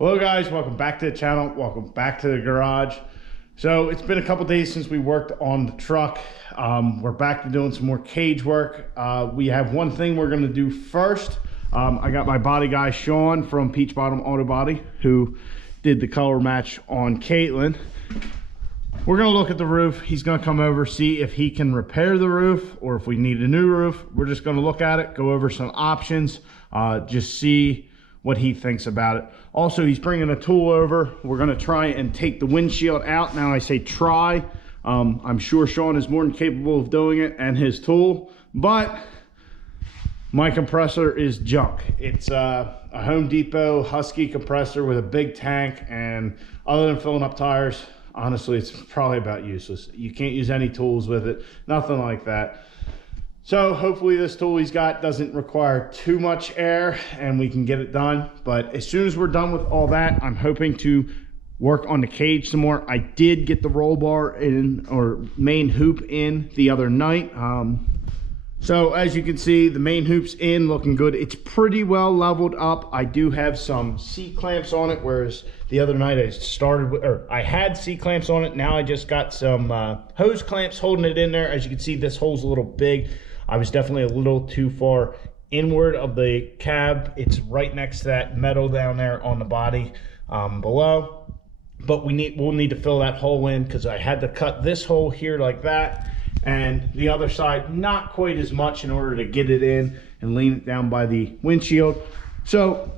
Hello guys, welcome back to the channel. Welcome back to the garage. So it's been a couple days since we worked on the truck. We're back to doing some more cage work. We have one thing we're going to do first. I got my body guy Sean from Peach Bottom Auto Body who did the color match on Caitlin. We're going to look at the roof. He's going to come over, see if he can repair the roof or if we need a new roof. We're just going to look at it, go over some options, just see what he thinks about it. Also, he's bringing a tool over. We're going to try and take the windshield out. Now I say try. I'm sure Sean is more than capable of doing it and his tool, but my compressor is junk. It's a Home Depot Husky compressor with a big tank, and other than filling up tires, honestly, it's probably about useless. You can't use any tools with it, nothing like that. So hopefully this tool he's got doesn't require too much air and we can get it done. But as soon as we're done with all that, I'm hoping to work on the cage some more. I did get the roll bar in, or main hoop in, the other night. So as you can see, the main hoop's in, looking good. It's pretty well leveled up. I do have some C-clamps on it, whereas the other night I had C-clamps on it. Now I just got some hose clamps holding it in there. As you can see, this hole's a little big. I was definitely a little too far inward of the cab. It's right next to that metal down there on the body below. But we'll need to fill that hole in, because I had to cut this hole here like that, and the other side not quite as much in order to get it in and lean it down by the windshield. So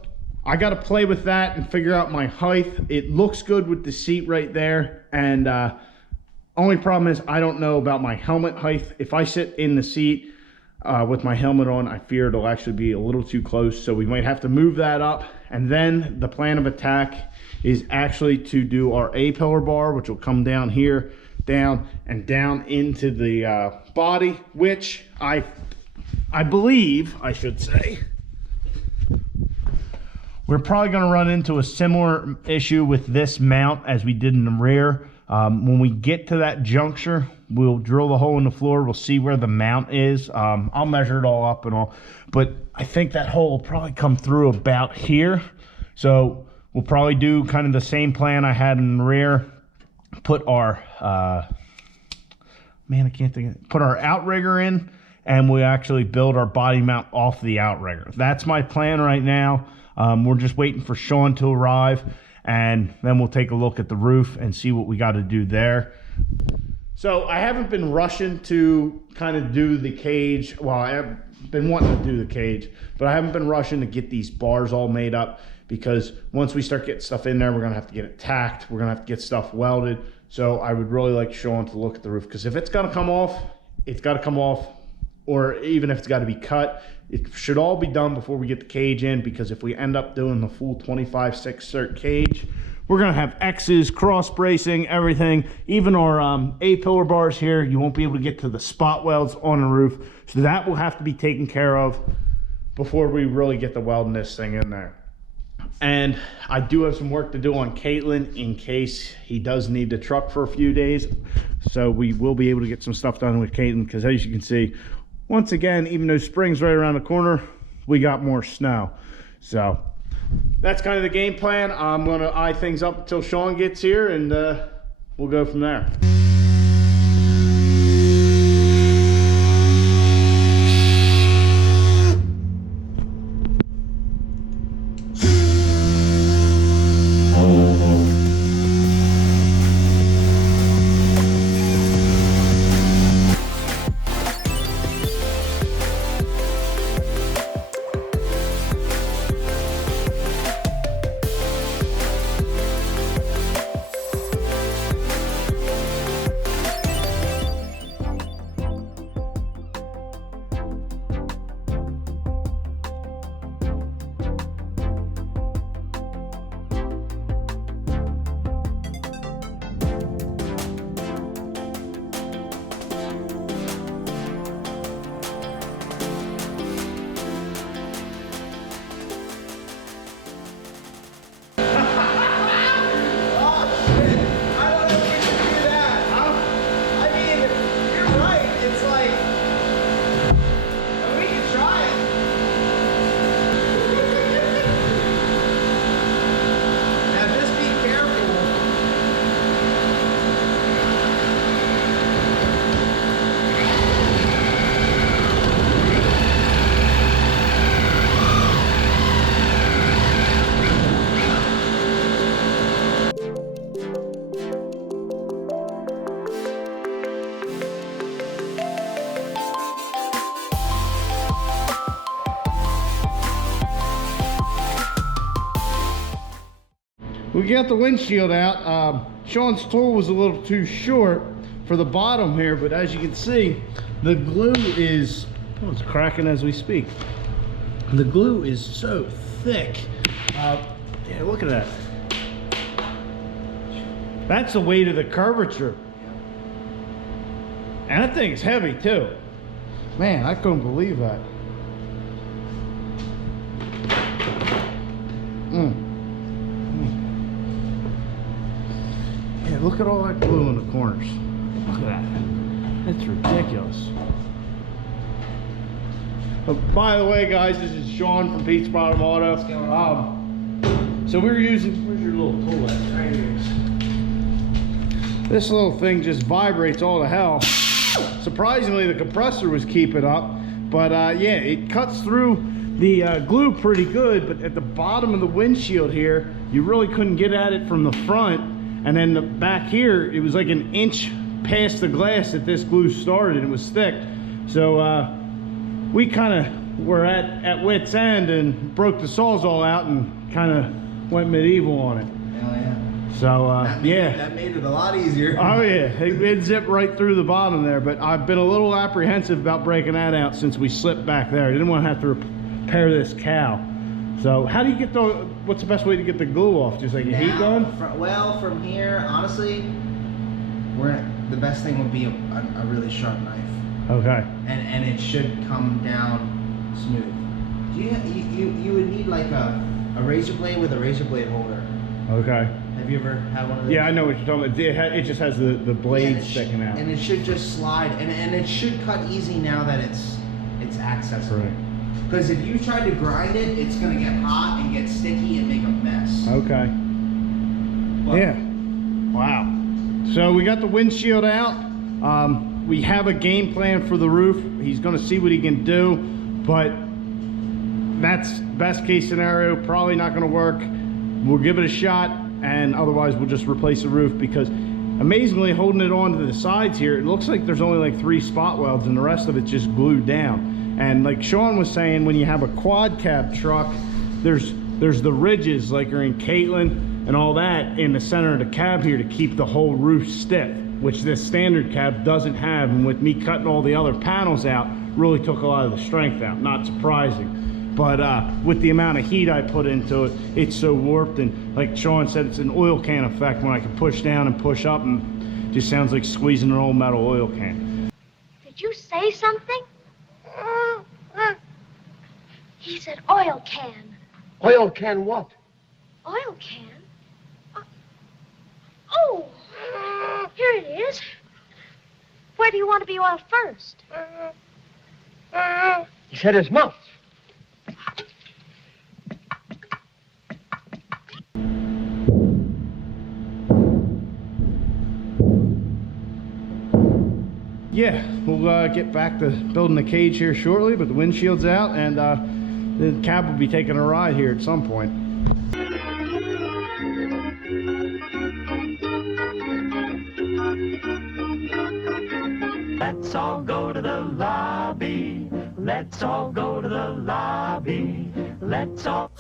I got to play with that and figure out my height. It looks good with the seat right there, and only problem is I don't know about my helmet height. If I sit in the seat with my helmet on, I fear it'll actually be a little too close, so we might have to move that up. And then the plan of attack is actually to do our A-pillar bar, which will come down here, down and down into the body, which I believe, I should say, we're probably going to run into a similar issue with this mount as we did in the rear. When we get to that juncture, we'll drill the hole in the floor. We'll see where the mount is. I'll measure it all up and all, but I think that hole will probably come through about here. So we'll probably do kind of the same plan I had in the rear. Put our put our outrigger in, and we actually build our body mount off the outrigger. That's my plan right now. We're just waiting for Sean to arrive, and then we'll take a look at the roof and see what we got to do there. So I haven't been rushing to kind of do the cage. Well, I have been wanting to do the cage, but I haven't been rushing to get these bars all made up, because once we start getting stuff in there, we're gonna have to get it tacked. We're gonna have to get stuff welded. So I would really like Sean to look at the roof, because if it's gonna come off, it's gotta come off, or even if it's gotta be cut, it should all be done before we get the cage in, because if we end up doing the full 25/6 cert cage, we're gonna have X's, cross bracing, everything. Even our A-pillar bars here, you won't be able to get to the spot welds on the roof. So that will have to be taken care of before we really get the welding this thing in there. And I do have some work to do on Caitlin in case he does need the truck for a few days. So we will be able to get some stuff done with Caitlin, because as you can see, once again, even though spring's right around the corner, we got more snow. So that's kind of the game plan. I'm going to eye things up until Sean gets here, and we'll go from there. We got the windshield out. Sean's tool was a little too short for the bottom here, but as you can see, the glue is, oh, it's cracking as we speak. The glue is so thick. Yeah, look at that. That's the weight of the curvature. And that thing's heavy too. Man, I couldn't believe that. Yeah, look at all that glue in the corners. Look at that. That's ridiculous. By the way, guys, this is Sean from Pete's Bottom Auto. What's going on? So we're using, where's your little tool at? Right here. This little thing just vibrates all to hell. Surprisingly, the compressor was keeping up, but yeah, it cuts through the glue pretty good, but at the bottom of the windshield here, you really couldn't get at it from the front, and then the back here, it was like an inch past the glass that this glue started, and it was thick. So we kind of were at wit's end and broke the Sawzall out and kind of went medieval on it. Hell yeah. So that made it a lot easier. Oh yeah, it zipped right through the bottom there, but I've been a little apprehensive about breaking that out since we slipped back there. I didn't want to have to repair this cow. So how do you get the, what's the best way to get the glue off? Just like a heat gun? Well, from here, honestly, the best thing would be a really sharp knife. Okay. And it should come down smooth. You would need like a razor blade with a razor blade holder. Okay. Have you ever had one of those? Yeah, I know what you're talking about. It just has the blade sticking out. And it should just slide, and it should cut easy now that it's accessible. Right. Because if you try to grind it, it's gonna get hot and get sticky and make a mess. Okay. But yeah. Wow. So we got the windshield out. We have a game plan for the roof. He's gonna see what he can do, but that's best case scenario. Probably not gonna work. We'll give it a shot, and otherwise we'll just replace the roof, because amazingly, holding it on to the sides here, it looks like there's only like 3 spot welds and the rest of it's just glued down. And like Sean was saying, when you have a quad cab truck, there's the ridges like are in Caitlin and all that in the center of the cab here to keep the whole roof stiff, which this standard cab doesn't have. And with me cutting all the other panels out, really took a lot of the strength out. Not surprising. But with the amount of heat I put into it, it's so warped, and like Sean said, it's an oil can effect when I can push down and push up, and it just sounds like squeezing an old metal oil can. Did you say something? He said oil can. Oil can what? Oil can? Oh, here it is. Where do you want to be oiled first? He said his mouth. Yeah, we'll get back to building the cage here shortly, but the windshield's out, and the cab will be taking a ride here at some point. Let's all go to the lobby. Let's all go to the lobby. Let's all...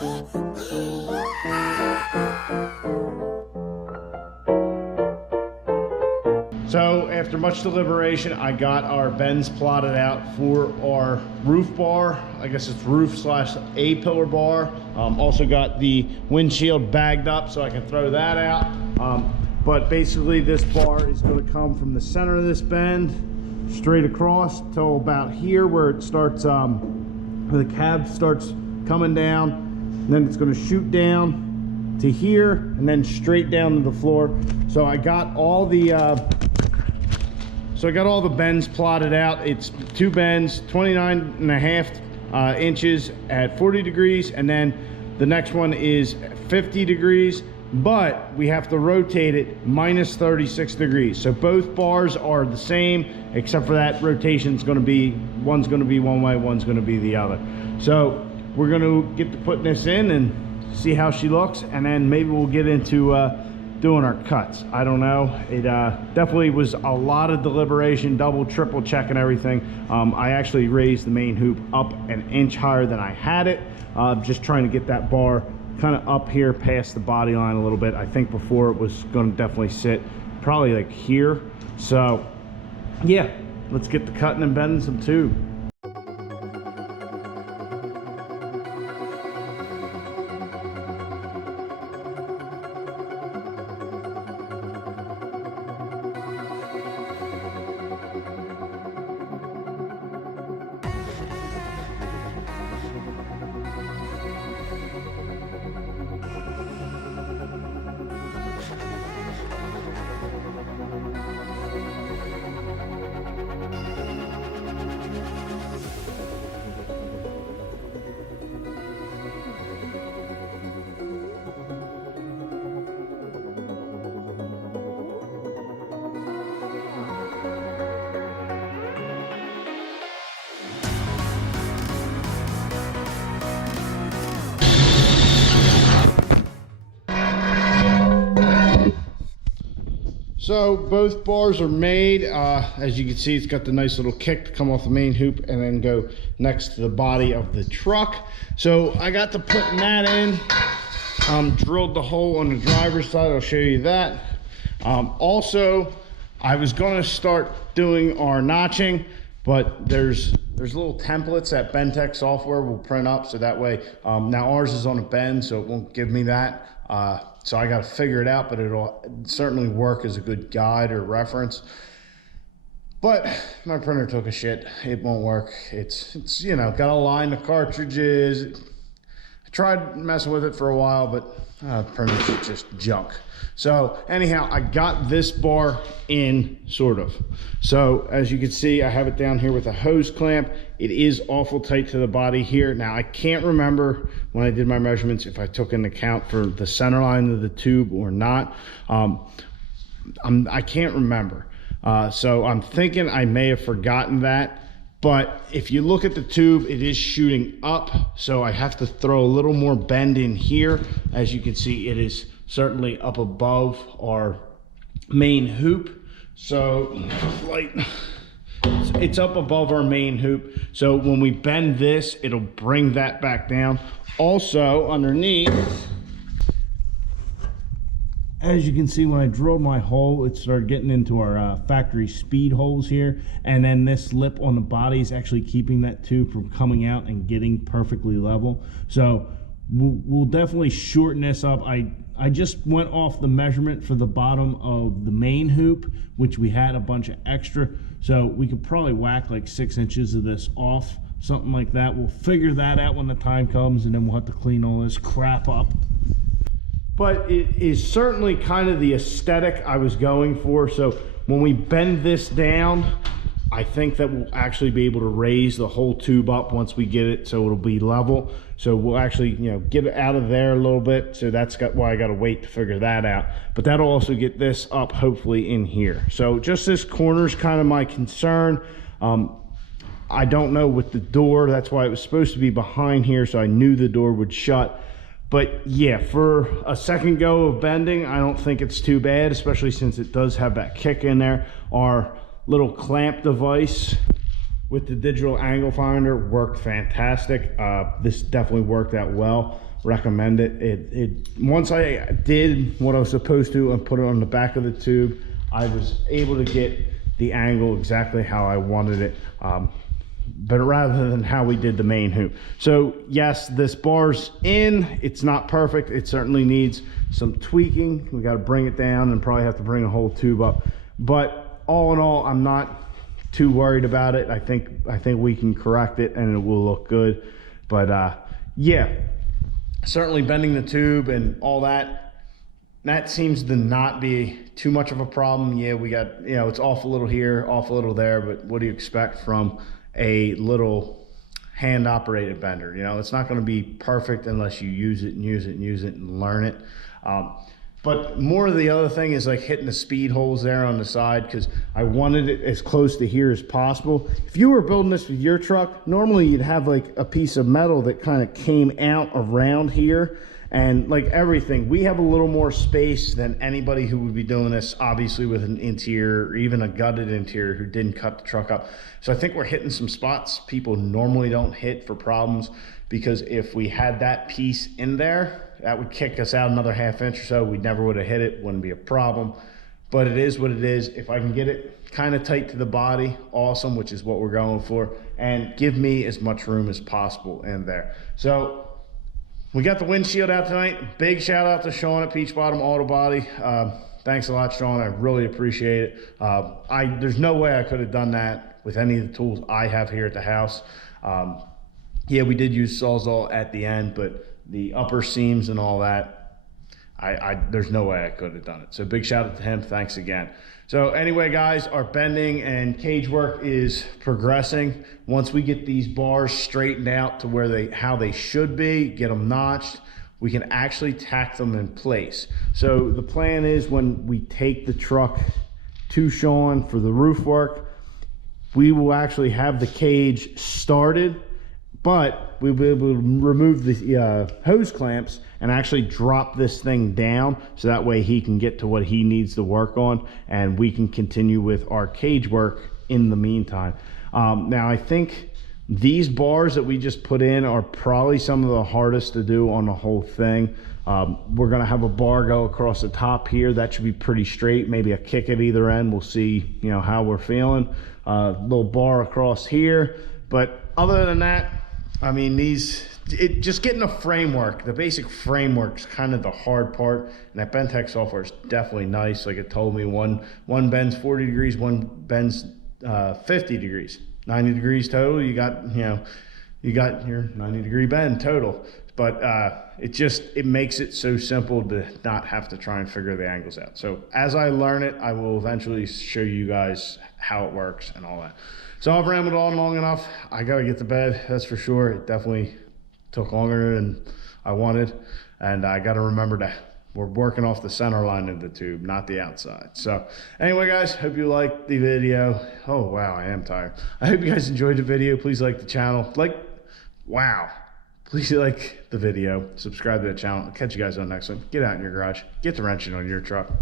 So after much deliberation, I got our bends plotted out for our roof bar. I guess it's roof slash A-pillar bar. Also got the windshield bagged up so I can throw that out. But basically this bar is going to come from the center of this bend straight across till about here where it starts, where the cab starts coming down. And then it's going to shoot down to here and then straight down to the floor. So I got all the bends plotted out. It's 2 bends, 29.5 inches at 40 degrees, and then the next one is 50 degrees, but we have to rotate it minus 36 degrees. So both bars are the same, except for that rotation is going to be, one's going to be one way, one's going to be the other. So we're going to get to putting this in and see how she looks, and then maybe we'll get into doing our cuts. I don't know. It definitely was a lot of deliberation, double, triple checking everything. I actually raised the main hoop up an inch higher than I had it, just trying to get that bar kind of up here past the body line a little bit. I think before it was going to definitely sit probably like here. So yeah, let's get the cutting and bending some tube. So both bars are made. As you can see, it's got the nice little kick to come off the main hoop and then go next to the body of the truck. So I got to putting that in. Drilled the hole on the driver's side. I'll show you that. Also, I was going to start doing our notching, but there's little templates that Bentech software will print up, so that way, now ours is on a bend, so it won't give me that. So I got to figure it out, but it'll certainly work as a good guide or reference. But my printer took a shit. It won't work. It's you know, got to line the cartridges. I tried messing with it for a while, but the printer's just junk. So anyhow, I got this bar in, sort of. So as you can see, I have it down here with a hose clamp. It is awful tight to the body here. Now I can't remember when I did my measurements if I took into account for the center line of the tube or not. I can't remember. So I'm thinking I may have forgotten that. But if you look at the tube, it is shooting up. So I have to throw a little more bend in here. As you can see, it is certainly up above our main hoop. So like, it's up above our main hoop. So when we bend this, it'll bring that back down. Also underneath, as you can see, when I drilled my hole, it started getting into our factory speed holes here. And then this lip on the body is actually keeping that tube from coming out and getting perfectly level. So we'll definitely shorten this up. I just went off the measurement for the bottom of the main hoop, which we had a bunch of extra. So we could probably whack like 6 inches of this off, something like that. We'll figure that out when the time comes, and then we'll have to clean all this crap up. But it is certainly kind of the aesthetic I was going for. So when we bend this down, I think that we'll actually be able to raise the whole tube up once we get it so it'll be level. So we'll actually, you know, get it out of there a little bit. So that's why I got to wait to figure that out. But that'll also get this up hopefully in here. So just this corner is kind of my concern. I don't know with the door. That's why it was supposed to be behind here, so I knew the door would shut. But yeah, for a second go of bending, I don't think it's too bad, especially since it does have that kick in there. Our little clamp device with the digital angle finder worked fantastic. This definitely worked out well. Recommend it. Once I did what I was supposed to and put it on the back of the tube, I was able to get the angle exactly how I wanted it. But rather than how we did the main hoop. So yes, this bar's in. It's not perfect. It certainly needs some tweaking. We got to bring it down and probably have to bring a whole tube up. But all in all, I'm not too worried about it. I think we can correct it and it will look good. But yeah, certainly bending the tube and all that seems to not be too much of a problem. Yeah, we got, you know, it's off a little here, off a little there, but what do you expect from a little hand operated bender? You know, it's not going to be perfect unless you use it and use it and use it and learn it. But more of the other thing is like hitting the speed holes there on the side, because I wanted it as close to here as possible. If you were building this with your truck, normally you'd have like a piece of metal that kind of came out around here, And like everything, we have a little more space than anybody who would be doing this, obviously with an interior or even a gutted interior who didn't cut the truck up. So I think we're hitting some spots people normally don't hit for problems, because if we had that piece in there, that would kick us out another ½ inch or so. We never would have hit it, wouldn't be a problem. But it is what it is. If I can get it kind of tight to the body, awesome, which is what we're going for, and give me as much room as possible in there. So we got the windshield out tonight. Big shout out to Sean at Peach Bottom Auto Body. Thanks a lot, Sean. I really appreciate it. There's no way I could have done that with any of the tools I have here at the house. Yeah, we did use Sawzall at the end, but the upper seams and all that, there's no way I could have done it. So big shout out to him. Thanks again. So anyway, guys, our bending and cage work is progressing. Once we get these bars straightened out to where how they should be, get them notched, we can actually tack them in place. So the plan is, when we take the truck to Sean for the roof work, we will actually have the cage started, but we'll be able to remove the hose clamps and actually drop this thing down, so that way he can get to what he needs to work on, and we can continue with our cage work in the meantime. Now I think these bars that we just put in are probably some of the hardest to do on the whole thing. We're gonna have a bar go across the top here. That should be pretty straight, maybe a kick at either end. We'll see, you know, how we're feeling. Little bar across here, but other than that, I mean, just getting a framework, the basic framework is kind of the hard part. And that Bendtech software is definitely nice. Like it told me, one bends 40 degrees, one bends 50 degrees, 90 degrees total. You got your 90 degree bend total. But it makes it so simple to not have to try and figure the angles out. So as I learn it, I will eventually show you guys how it works and all that. So I've rambled on long enough. I gotta get to bed, that's for sure. It definitely took longer than I wanted. And I gotta remember that we're working off the center line of the tube, not the outside. So anyway, guys, hope you liked the video. Oh, wow, I am tired. I hope you guys enjoyed the video. Please like the channel. Please like the video, subscribe to the channel. I'll catch you guys on the next one. Get out in your garage, get the wrenching on your truck.